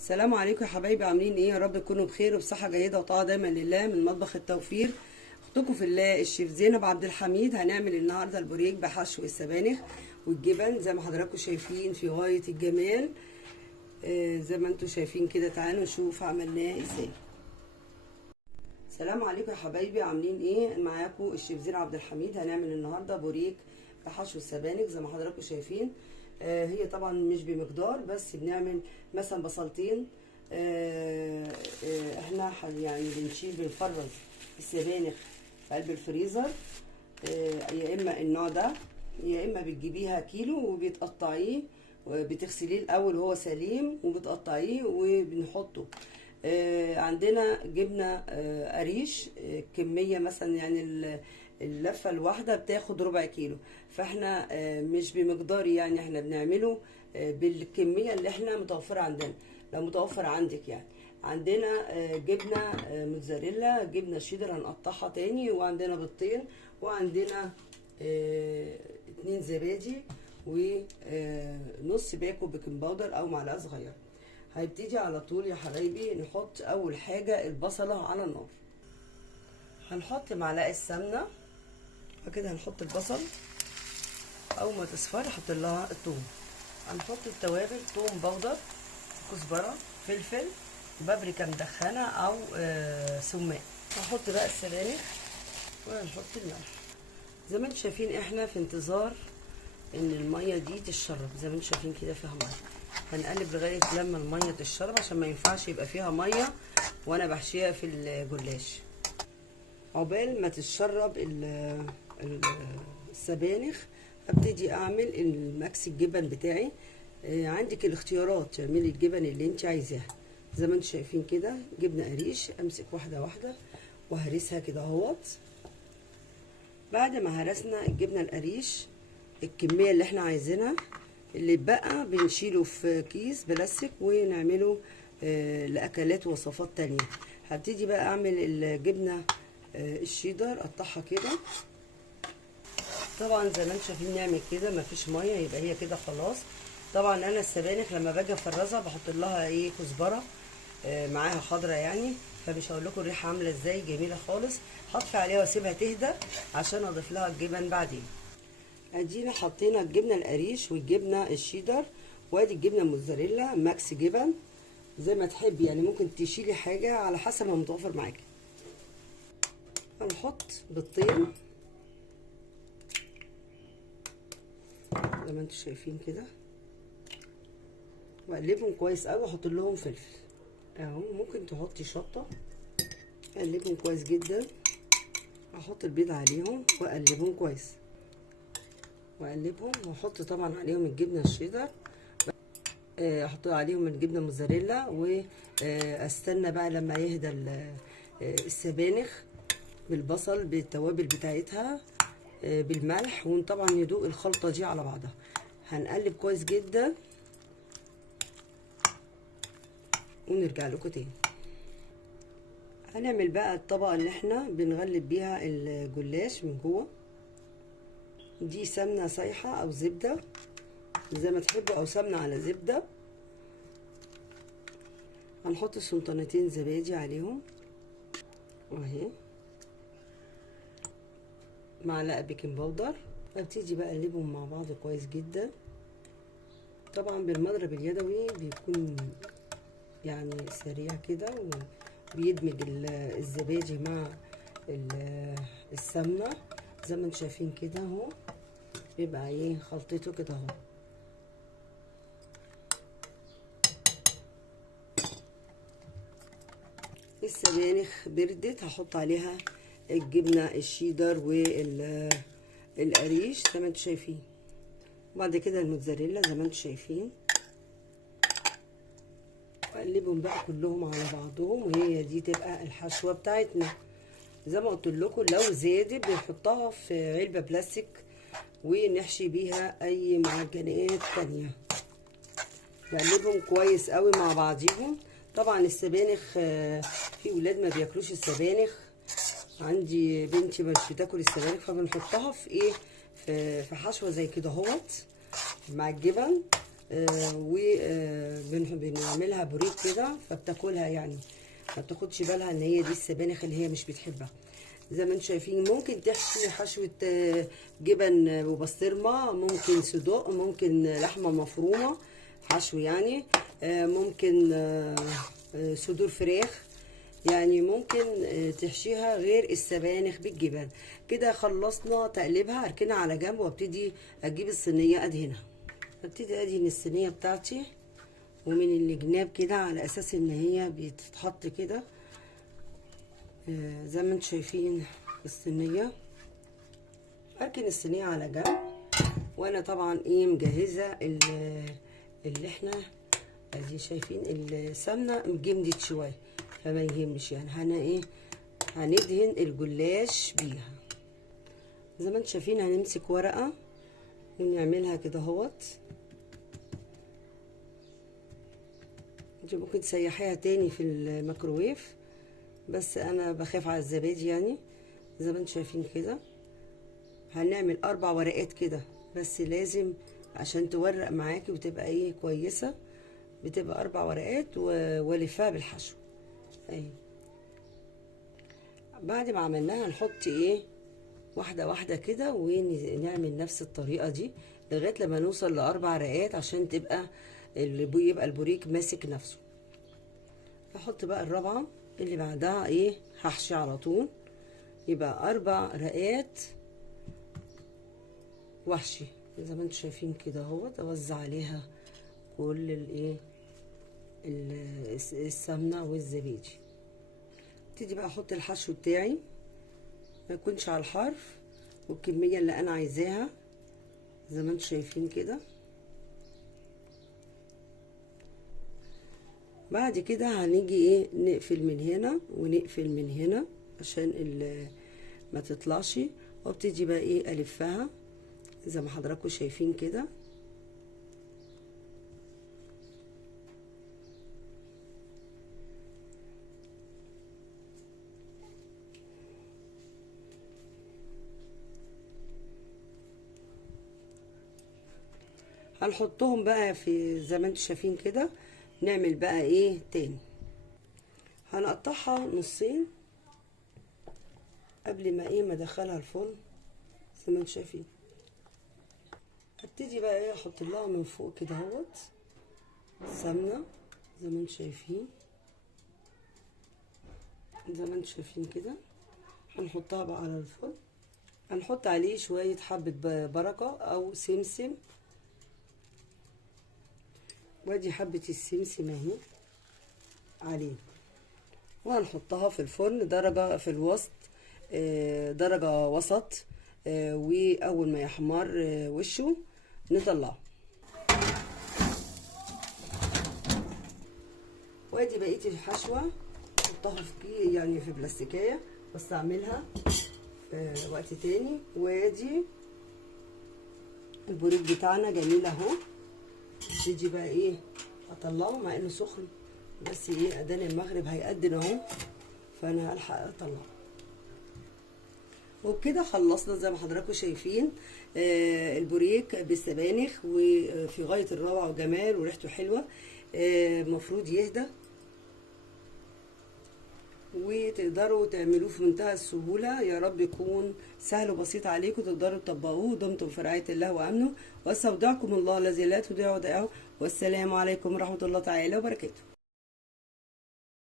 السلام عليكم يا حبايبي، عاملين ايه؟ يا رب تكونوا بخير وبصحه جيده وطاعه دايما لله من مطبخ التوفير. اختكم في الله الشيف زينب عبد الحميد. هنعمل النهارده البوريك بحشو السبانخ والجبن زي ما حضراتكم شايفين في غايه الجمال. زي ما انتم شايفين كده. تعالوا نشوف عملناه ازاي. السلام عليكم يا حبايبي، عاملين ايه؟ معاكم الشيف زينب عبد الحميد. هنعمل النهارده بوريك بحشو السبانخ زي ما حضراتكم شايفين. هي طبعا مش بمقدار، بس بنعمل مثلا بصلتين. احنا يعني بنفرز السبانخ في قلب الفريزر. يا اما النوع ده، يا اما بتجيبيها كيلو وبتقطعيه وبتغسليه الاول وهو سليم وبتقطعيه وبنحطه. عندنا جبنه قريش، كميه مثلا يعني اللفه الواحده بتاخد ربع كيلو، فاحنا مش بمقدار، يعني احنا بنعمله بالكميه اللي احنا متوفره عندنا. لو متوفر عندك يعني. عندنا جبنه موتزاريلا، جبنه شيدر هنقطعها تاني، وعندنا بيضتين، وعندنا 2 زبادي، ونص باكو بيكنج باودر او معلقه صغيره. هنبتدي على طول يا حبايبي نحط اول حاجه البصله على النار. هنحط معلقه سمنه، وكده هنحط البصل. اول ما تصفر نحط لها الثوم. هنحط التوابل: ثوم باودر، كزبره، فلفل، بابريكا مدخنه او سماق. هنحط بقى السبانخ وهنحط الملح. زي ما انتم شايفين احنا في انتظار ان الميه دي تتشرب. زي ما انتم شايفين كده فيها ميه، هنقلب لغايه لما الميه تتشرب، عشان ما ينفعش يبقى فيها ميه وانا بحشيها في الجلاش. عقبال ما تتشرب السبانخ ابتدي اعمل الماكس الجبن بتاعي. عندك الاختيارات، تعملي الجبن اللي انت عايزاها. زي ما انتم شايفين كده جبنه قريش، امسك واحده واحده وهرسها كده اهوت. بعد ما هرسنا الجبنه القريش الكميه اللي احنا عايزينها، اللي بقى بنشيله في كيس بلاستيك ونعمله لاكلات ووصفات تانية. هبتدي بقى اعمل الجبنه الشيدر، اقطعها كده. طبعا زي ما انتم شايفين نعمل كده، مفيش ميه، يبقى هي كده خلاص. طبعا انا السبانخ لما باجي افرزها بحط لها كزبره معاها خضره يعني، فمش هقول لكم الريحه عامله ازاي، جميله خالص. هطفي عليها واسيبها تهدى عشان اضيف لها الجبن بعدين. ادينا حطينا الجبنه القريش والجبنه الشيدر، وادي الجبنه الموتزاريلا ماكس جبن، زي ما تحبي يعني، ممكن تشيلي حاجه على حسب ما متوفر معاكي. هنحط بيضتين زي ما انتم شايفين كده، واقلبهم كويس قوي، واحط لهم فلفل اهو، ممكن تحطي شطه. اقلبهم كويس جدا، احط البيض عليهم واقلبهم كويس، واقلبهم واحط طبعا عليهم الجبنه الشيدر، احط عليهم الجبنه الموتزاريلا، واستنى بقى لما يهدى السبانخ بالبصل بالتوابل بتاعتها بالملح، وطبعا يدوق الخلطه دي على بعضها. هنقلب كويس جدا ونرجع لكم تاني. هنعمل بقى الطبقه اللي احنا بنغلب بيها الجلاش من جوه. دي سمنه سايحه او زبده زي ما تحبوا، او سمنه على زبده. هنحط سلطانتين زبادي عليهم اهي، معلقه بيكنج باودر. ابتدي بقى اقلبهم مع بعض كويس جدا. طبعا بالمضرب اليدوي بيكون يعني سريع كده، وبيدمج الزبادي مع السمنه زي ما انتم شايفين كده اهو، بيبقى خلطته كده اهو. السبانخ بردت، هحط عليها الجبنه الشيدر والقريش زي ما انتم شايفين، وبعد كده الموتزاريلا زي ما انتم شايفين، واقلبهم بقى كلهم على بعضهم، وهي دي تبقى الحشوه بتاعتنا. زي ما قلت لكم لو زادت بنحطها في علبه بلاستيك ونحشي بيها اي معجنات تانية. بقلبهم كويس قوي مع بعضيهم. طبعا السبانخ في ولاد ما بياكلوش السبانخ، عندي بنتي مش بتاكل السبانخ، فبنحطها في في حشوه زي كده اهوت مع الجبن. وبنعملها بوريك كده فبتاكلها، يعني ما بتاخدش بالها ان هي دي السبانخ اللي هي مش بتحبها. زي ما انتم شايفين ممكن تحشي حشوة جبن وبسطرمة، ممكن صدوق، ممكن لحمة مفرومة حشو يعني، ممكن صدور فراخ، يعني ممكن تحشيها غير السبانخ بالجبن. كده خلصنا تقليبها، هركنها على جنب وابتدي اجيب الصينية ادهنها. ابتدي ادهن الصينية بتاعتي ومن الجناب كده على اساس ان هي بتتحط كده زي ما انتم شايفين الصينيه. اركن الصينيه على جنب، وانا طبعا ايه مجهزه اللي احنا ادي شايفين السمنه جمدت شويه فما يهمش، يعني هندهن الجلاش بيها. زي ما انتم شايفين هنمسك ورقه ونعملها كده اهوت. انت ممكن تسيحيها تاني في الميكروويف، بس انا بخاف على الزبادي يعني. زي ما انتم شايفين كده هنعمل 4 ورقات كده، بس لازم عشان تورق معاكي وتبقى ايه كويسه بتبقى 4 ورقات والفها بالحشو اهي. بعد ما عملناها هنحط ايه واحده واحده كده ونعمل نفس الطريقه دي لغايه لما نوصل ل4 رقات عشان يبقى البوريك ماسك نفسه. هحط بقى الرابعه اللي بعدها ايه هحشي على طول، يبقى 4 رقات واحشي زي ما انتم شايفين كده اهوت. اوزع عليها كل الايه السمنه والزبادي. ابتدي بقى احط الحشو بتاعي ما يكونش على الحرف والكميه اللي انا عايزاها زي ما انتم شايفين كده. بعد كده هنيجي ايه نقفل من هنا ونقفل من هنا عشان ما تطلعش، وابتدي بقى ايه الفها زي ما حضراتكم شايفين كده. هنحطهم بقى في زي ما انتم شايفين كده. نعمل بقى ايه تاني، هنقطعها نصين قبل ما ايه ما ادخلها الفرن زي ما انتم شايفين. هبتدي بقى ايه احط لها من فوق كده اهوت سمنه زي ما انتم شايفين. زي ما انتم شايفين كده هنحطها بقى على الفرن. هنحط عليه شويه حبه بركه او سمسم، وادي حبه السمسم اهي عليه، وهنحطها في الفرن درجه في الوسط درجه وسط، واول ما يحمر وشه نطلعه. وادي بقيه الحشوه احطها في يعني في بلاستيكيه واستعملها في وقت تاني. وادي البوريك بتاعنا جميل اهو. تيجي بقى ايه اطلعه مع انه سخن، بس ايه اذان المغرب هيأذن اهو فانا هلحق اطلعه. وبكده خلصنا زي ما حضراتكم شايفين البوريك بالسبانخ وفي غايه الروعه وجمال وريحته حلوه. المفروض يهدى وتقدروا تعملوه في منتهى السهوله. يا رب يكون سهل وبسيط عليكم تقدروا تطبقوه. دمتم في رعايه الله وامنه، واستودعكم الله الذي لا تضيع ودائعه، والسلام عليكم ورحمه الله تعالى وبركاته.